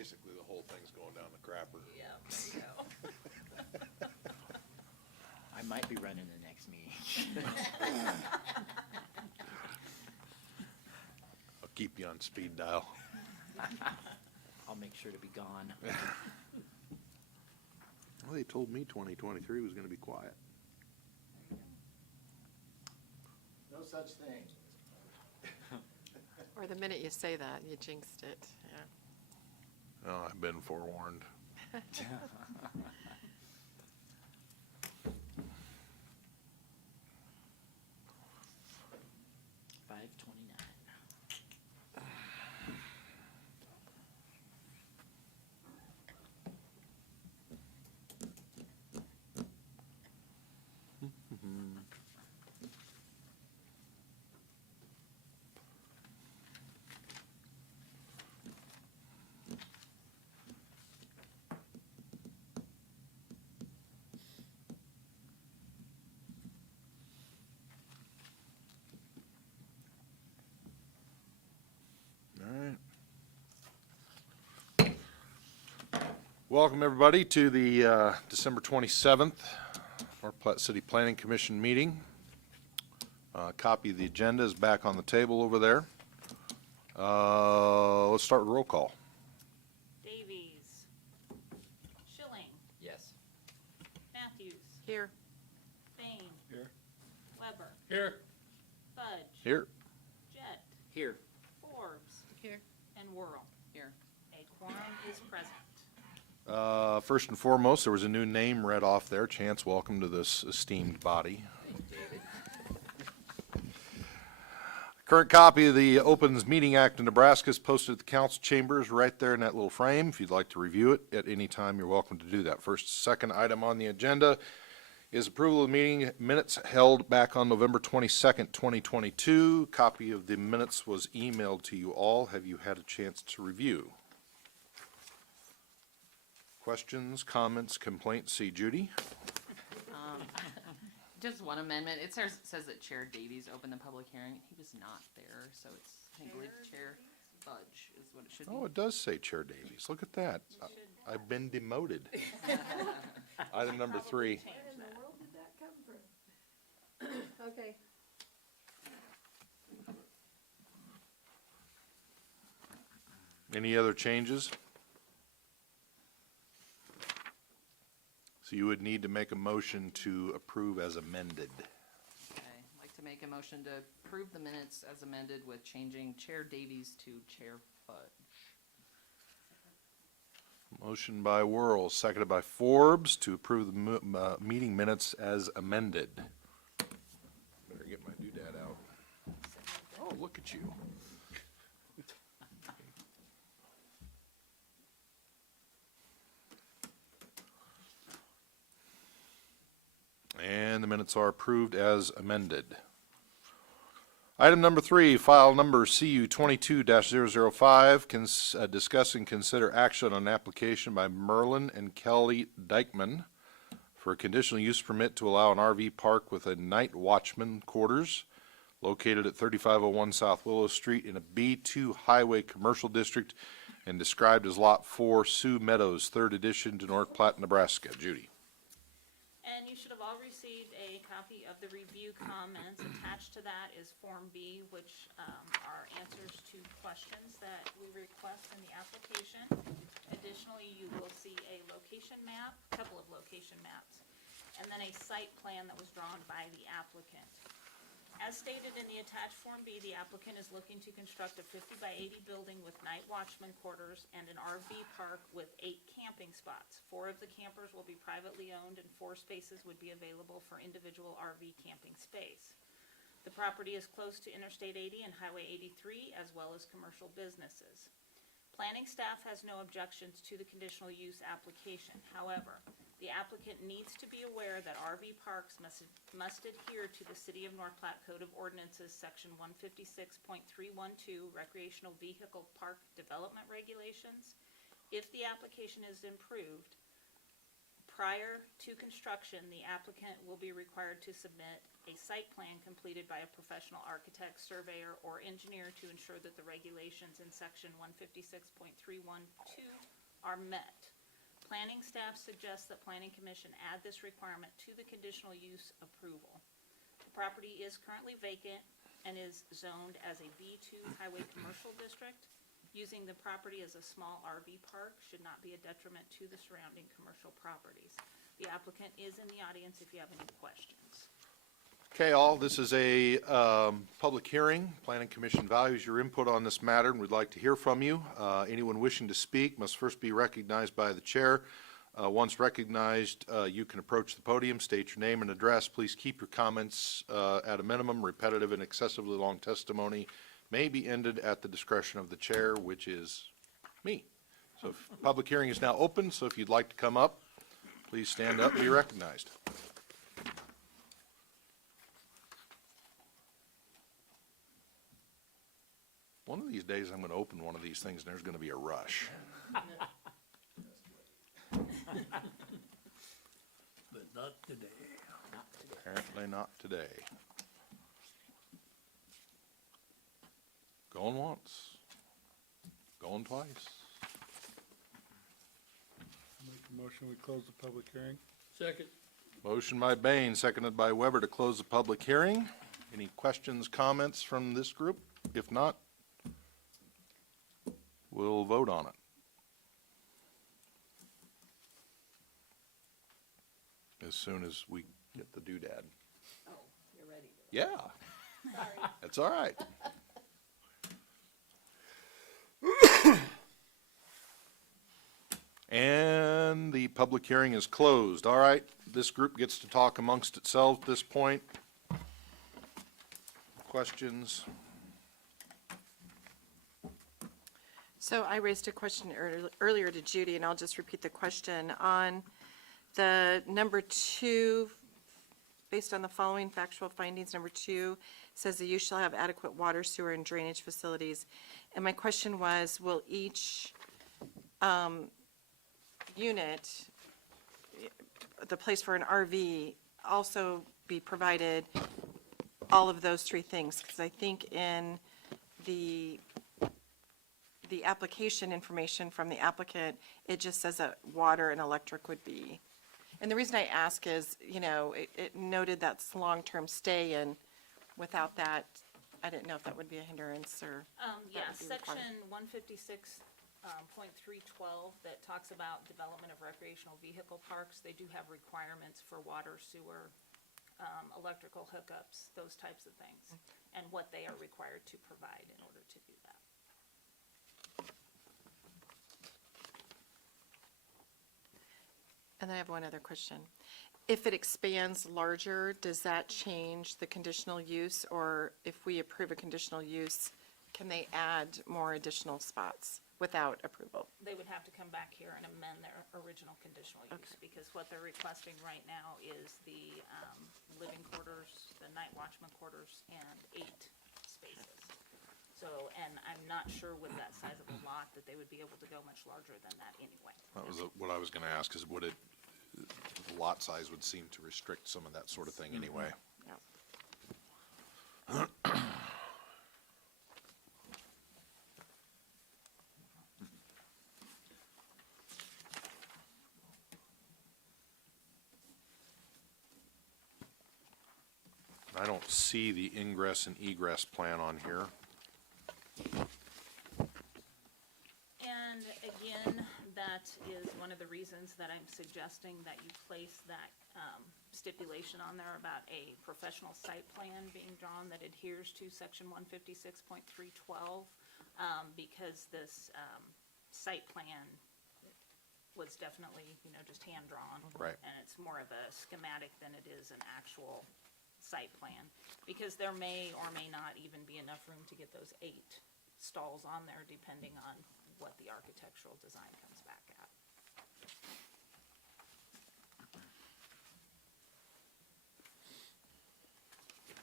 Basically, the whole thing's going down the crapper. Yeah, there you go. I might be running the next meeting. I'll keep you on speed dial. I'll make sure to be gone. Well, they told me 2023 was gonna be quiet. No such thing. Or the minute you say that, you jinxed it, yeah. Oh, I've been forewarned. 5:29. All right. Welcome, everybody, to the December 27th North Platte City Planning Commission meeting. Copy of the agenda is back on the table over there. Let's start with roll call. Davies. Schilling. Yes. Matthews. Here, Bain. Here. Weber. Here. Fudge. Here. Jett. Here. Forbes. here. And Whirl. Here. A quorum is present. First and foremost, there was a new name read off there. Chance, welcome to this esteemed body. Current copy of the Opens Meeting Act of Nebraska is posted at the council chambers right there in that little frame. If you'd like to review it at any time, you're welcome to do that. Second item on the agenda is approval of the meeting minutes held back on November 22nd, 2022. Copy of the minutes was emailed to you all. Have you had a chance to review? Questions, comments, complaints? See Judy. Just one amendment. It says that Chair Davies opened the public hearing. He was not there, so it's, I believe, Chair Fudge is what it should be. Oh, it does say Chair Davies. Look at that. I've been demoted. Item number 3. Change Where in the that. world did that come from? Okay. Any other changes? So you would need to make a motion to approve as amended. Okay, I'd like to make a motion to approve the minutes as amended with changing Chair Davies to Chair Fudge. Motion by Whirl, seconded by Forbes to approve the meeting minutes as amended. Better get my doodad out. Oh, look at you. And the minutes are approved as amended. Item number 3, file number CU 22-005, discuss and consider action on an application by Merlin and Kelly Dykeman for a conditional use permit to allow an RV park with a night watchman quarters located at 3501 South Willow Street in a B2 highway commercial district and described as Lot 4, Sioux Meadows, 3rd edition to North Platte, Nebraska. Judy. And you should have all received a copy of the review comments. Attached to that is Form B, which are answers to questions that we request in the application. Additionally, you will see a location map, a couple of location maps, and then a site plan that was drawn by the applicant. As stated in the attached Form B, the applicant is looking to construct a 50 by 80 building with night watchman quarters and an RV park with 8 camping spots. 4 of the campers will be privately owned and 4 spaces would be available for individual RV camping space. The property is close to Interstate 80 and Highway 83, as well as commercial businesses. Planning staff has no objections to the conditional use application. However, the applicant needs to be aware that RV parks must adhere to the City of North Platte Code of Ordinances, Section 156.312, Recreational Vehicle Park Development Regulations. If the application is improved, prior to construction, the applicant will be required to submit a site plan completed by a professional architect, surveyor, or engineer to ensure that the regulations in section 156.312 are met. Planning staff suggests that Planning Commission add this requirement to the conditional use approval. The property is currently vacant and is zoned as a B2 highway commercial district. Using the property as a small RV park should not be a detriment to the surrounding commercial properties. The applicant is in the audience if you have any questions. Okay, all, this is a public hearing. Planning Commission values your input on this matter and would like to hear from you. Anyone wishing to speak must first be recognized by the chair. Once recognized, you can approach the podium, state your name and address. Please keep your comments at a minimum. Repetitive and excessively long testimony may be ended at the discretion of the chair, which is me. So public hearing is now open, so if you'd like to come up, please stand up and be recognized. One of these days, I'm going to open one of these things, and there's going to be a rush. But not today. Apparently not today. Going once, going twice. Make a motion, we close the public hearing. Second. Motion by Bain, seconded by Weber to close the public hearing. Any questions, comments from this group? If not, we'll vote on it. As soon as we get the doodad. Oh, you're ready. Yeah. Sorry. That's all right. And the public hearing is closed. All right, this group gets to talk amongst itself at this point. Questions? So I raised a question earlier to Judy, and I'll just repeat the question. On the number 2, based on the following factual findings, number 2 says that you shall have adequate water, sewer, and drainage facilities. And my question was, will each unit, the place for an RV, also be provided all of those 3 things? Because I think in the application information from the applicant, it just says that water and electric would be. And the reason I ask is, you know, it noted that's long-term stay, and without that, I didn't know if that would be a hindrance or. Yeah, would be required. section 156.312 that talks about development of recreational vehicle parks, they do have requirements for water, sewer, electrical hookups, those types of things, and what they are required to provide in order to do that. And I have one other question. If it expands larger, does that change the conditional use? Or if we approve a conditional use, can they add more additional spots without approval? They would have to come back here and amend their original conditional use, Okay. because what they're requesting right now is the living quarters, the night watchman quarters, and 8 spaces. So, and I'm not sure with that size of a lot that they would be able to go much larger than that anyway. That was what I was going to ask, is would it, the lot size would seem to restrict some of that sort of thing anyway. Yeah. I don't see the ingress and egress plan on here. And again, that is one of the reasons that I'm suggesting that you place that stipulation on there about a professional site plan being drawn that adheres to section 156.312, because this site plan was definitely, you know, just hand-drawn. Right. And it's more of a schematic than it is an actual site plan, because there may or may not even be enough room to get those 8 stalls on there, depending on what the architectural design comes back at.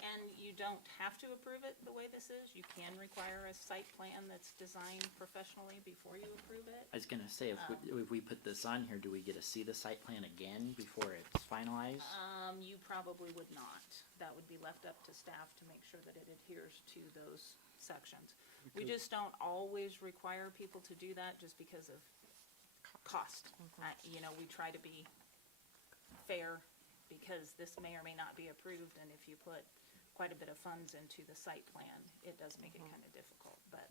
And You don't have to approve it the way this is. You can require a site plan that's designed professionally before you approve it. I was gonna say, if we put this on here, do we get to see the site plan again before it's finalized? You probably would not. That would be left up to staff to make sure that it adheres to those sections. We just don't always require people to do that just because of cost. You know, we try to be fair because this may or may not be approved, and if you put quite a bit of funds into the site plan, it does make it kind of difficult, but.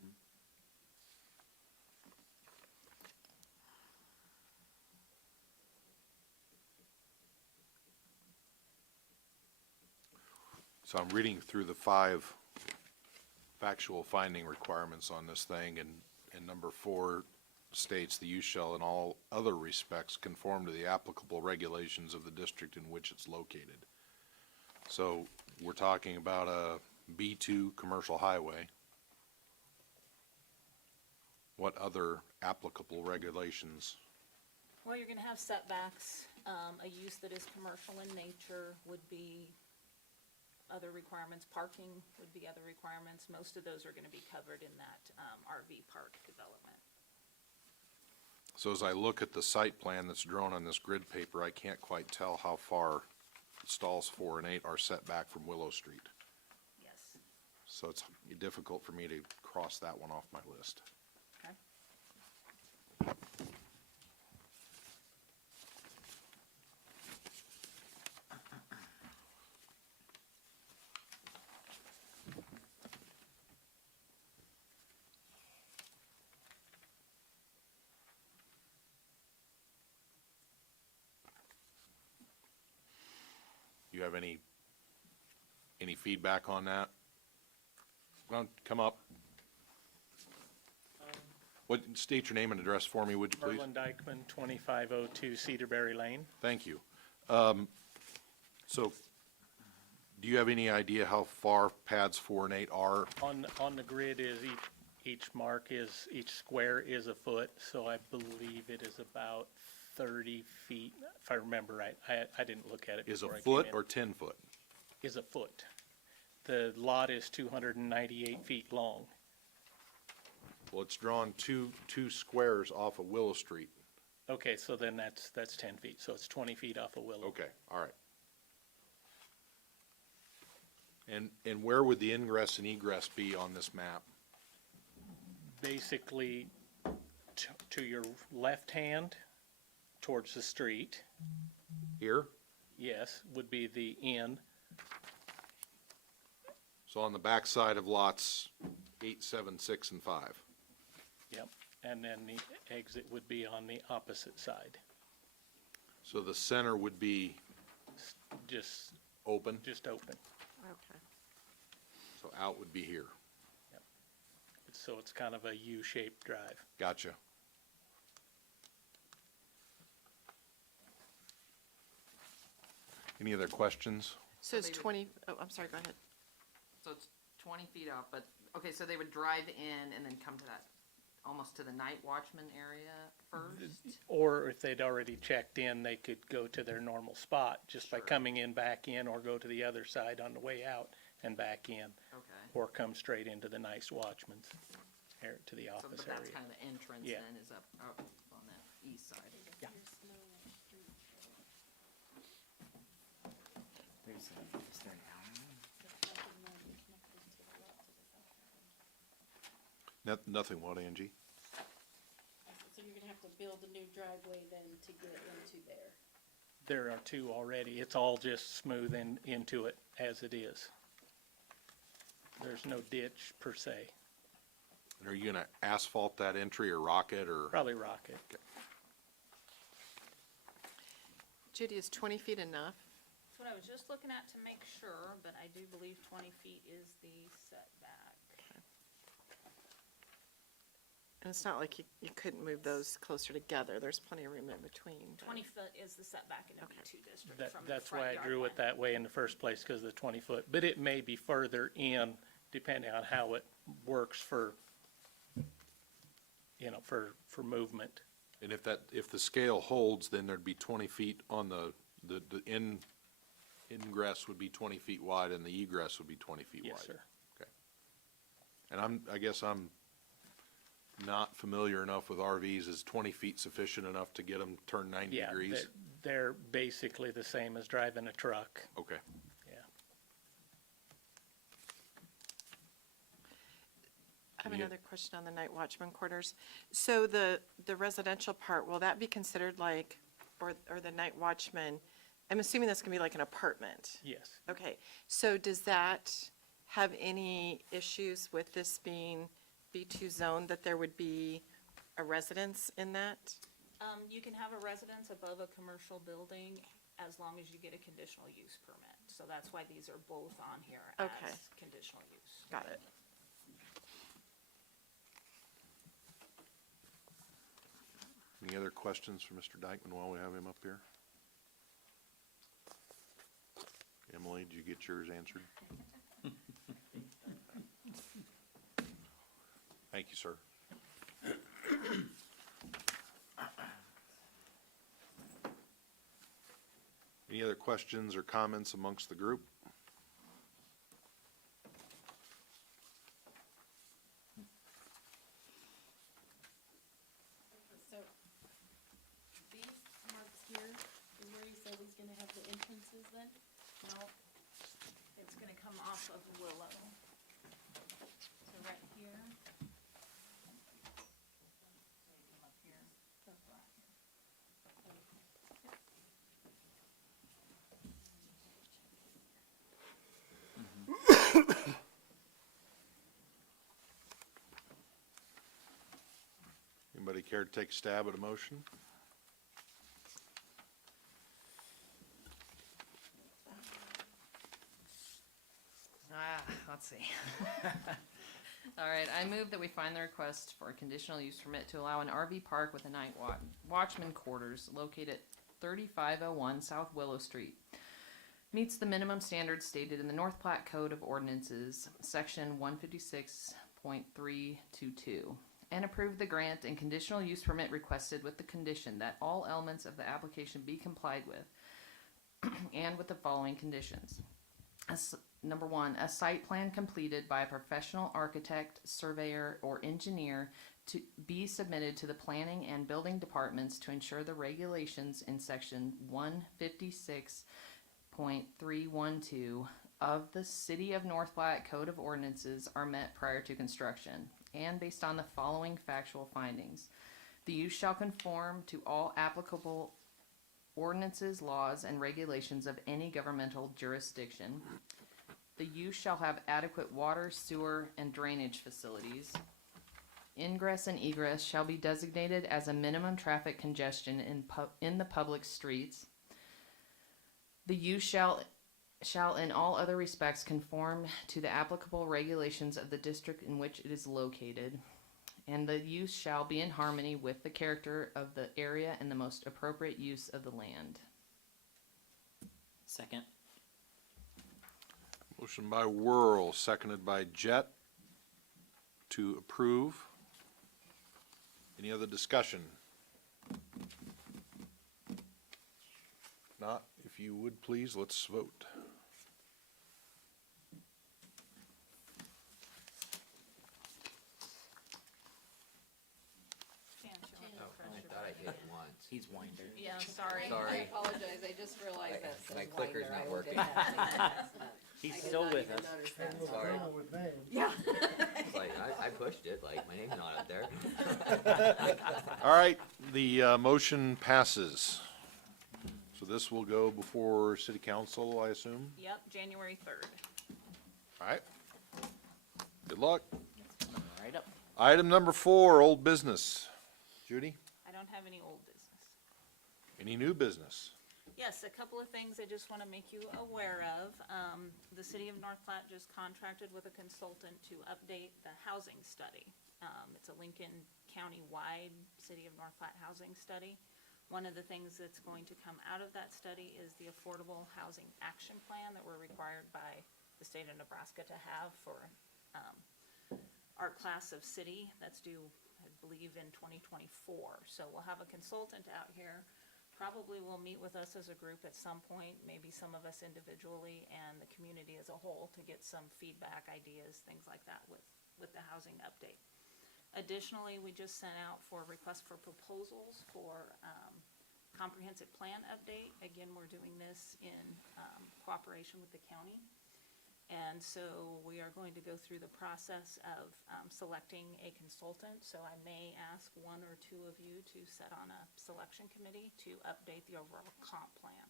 So I'm reading through the 5 factual finding requirements on this thing, and number 4 states the use shall in all other respects conform to the applicable regulations of the district in which it's located. So we're talking about a B2 commercial highway. What other applicable regulations? Well, you're gonna have setbacks. A use that is commercial in nature would be other requirements. Parking would be other requirements. Most of those are gonna be covered in that, RV park development. So as I look at the site plan that's drawn on this grid paper, I can't quite tell how far stalls 4 and 8 are set back from Willow Street. Yes, So it's difficult for me to cross that one off my list. okay. You have any feedback on that? Well, come up. State your name and address for me, would you please? Harlan Dykeman, 2502 Cedarberry Lane. Thank you. So, do you have any idea how far pads 4 and 8 are? On the grid is each mark is, each square is a foot, so I believe it is about 30 feet, if I remember right. I didn't look at it Is a before I came foot in. or 10 foot? Is a foot. The lot is 298 feet long. Well, it's drawn two squares off of Willow Street. Okay, so then that's 10 feet, so it's 20 feet off of Willow. Okay, all right. And where would the ingress and egress be on this map? Basically, to your left hand, towards the street, Here? yes, would be the in. So on the back side of lots 8, 7, 6, and 5. Yep, and then the exit would be on the opposite side, So the center would be just open, open. Okay. so out would be here. So it's kind of a U-shaped drive. Gotcha. Any other questions? So it's Maybe- 20, oh, I'm sorry, go ahead. So it's 20 feet up, but, okay, so they would drive in and then come to that, almost to the night watchman area first? Or if they'd already checked in, they could go to their normal spot just by Sure. coming in, back in, or go to the other side on the way out and back in. Okay. Or come straight into the nice watchman's area, to the So, office but that's area. kind of the entrance Yeah. then, is up on that east side. Yeah. Is there an Nothing, what, Angie? So you're gonna have to build a new driveway then to get into there. There are 2 already. It's all just smooth into it as it is. There's no ditch per se. And are you gonna asphalt that entry or rock it or? Probably rock it. Judy, is 20 feet enough? That's what I was just looking at to make sure, but I do believe 20 feet is the setback. And it's not like you couldn't move those closer together. There's plenty of room in between. but- 20 foot is the setback in a Okay. B2 district from the That's front why I yard drew it line. that way in the first place, because of the 20-foot. But it may be further in, depending on how it works for movement. And if the scale holds, then there'd be 20 feet on the ingress would be 20 feet wide and the egress would be 20 feet wide? Yes, sir. Okay. And I guess I'm not familiar enough with RVs. Is 20 feet sufficient enough to get them turned 90 Yeah, degrees? they're basically the same as driving a truck, Okay. yeah. I have Yeah. another question on the night watchman quarters. So the residential part, will that be considered like, or the night watchman, I'm assuming that's gonna be like an apartment? Yes. Okay, so does that have any issues with this being B2 zone, that there would be a residence in that? You can have a residence above a commercial building as long as you get a conditional use permit. So that's why these are both on here Okay. as conditional use. Got it. Any other questions for Mr. Dykeman while we have him up here? Emily, did you get yours answered? Thank you, sir. Any other questions or comments amongst the group? So, these marks here is where he said he's gonna have the entrances then? No, it's gonna come off of Willow. So right here. So you come up here. Anybody care to take a stab at a motion? Let's see. All right, I move that we find the request for a conditional use permit to allow an RV park with a night watchman quarters located at 3501 South Willow Street. Meets the minimum standards stated in the North Platte Code of Ordinances, section 156.322, and approve the grant and conditional use permit requested with the condition that all elements of the application be complied with, and with the following conditions. Number one, a site plan completed by a professional architect, surveyor, or engineer to be submitted to the planning and building departments to ensure the regulations in section 156.312 of the City of North Platte Code of Ordinances are met prior to construction, and based on the following factual findings. The use shall conform to all applicable ordinances, laws, and regulations of any governmental jurisdiction. The use shall have adequate water, sewer, and drainage facilities. Ingress and egress shall be designated as a minimum traffic congestion in the public streets. The use shall in all other respects conform to the applicable regulations of the district in which it is located. And the use shall be in harmony with the character of the area and the most appropriate use of the land. Second. Motion by Whirl, seconded by Jet to approve. Any other discussion? Not, if you would please, let's vote. Chance, you want to I refresh your thought I button? hit it once. He's Winder. Yeah, sorry. Sorry. I apologize, I just realized that says My clicker's Winder. not I working. did that. He's I did still not with even us. notice that. Sorry. with me. Yeah. It's like, I pushed it, like, my name's not up there. All right, the motion passes. So this will go before city council, I assume? Yep, January 3rd. All right. Good luck. Right up. Item number 4, old business. Judy, I don't have any old business. any new business? Yes, a couple of things I just want to make you aware of. The city of North Platte just contracted with a consultant to update the housing study. It's a Lincoln County-wide City of North Platte housing study. One of the things that's going to come out of that study is the Affordable Housing Action Plan that we're required by the state of Nebraska to have for our class of city that's due, I believe, in 2024. So we'll have a consultant out here probably will meet with us as a group at some point, maybe some of us individually and the community as a whole to get some feedback, ideas, things like that with the housing update. Additionally, we just sent out for requests for proposals for comprehensive plan update. Again, we're doing this in cooperation with the county. And so we are going to go through the process of selecting a consultant. So I may ask one or two of you to sit on a selection committee to update the overall comp plan.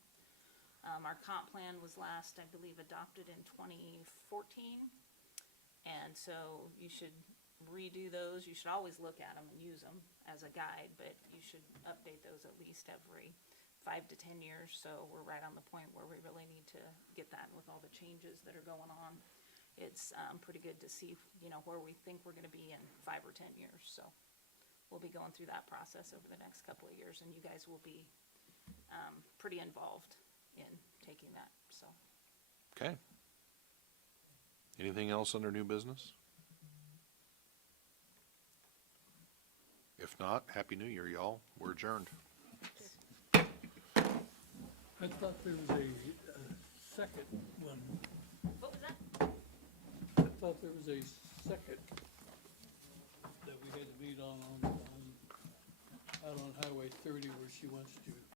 Our comp plan was last, I believe, adopted in 2014. And so you should redo those. You should always look at them and use them as a guide, but you should update those at least every 5 to 10 years. So we're right on the point where we really need to get that with all the changes that are going on. It's pretty good to see, you know, where we think we're going to be in 5 or 10 years. So we'll be going through that process over the next couple of years, and you guys will be pretty involved in taking that. So. Okay. Anything else under new business? If not, Happy New Year, y'all. We're adjourned. I thought there was a second one. What was that? I thought there was a second that we had to meet on out on Highway 30 where she wants to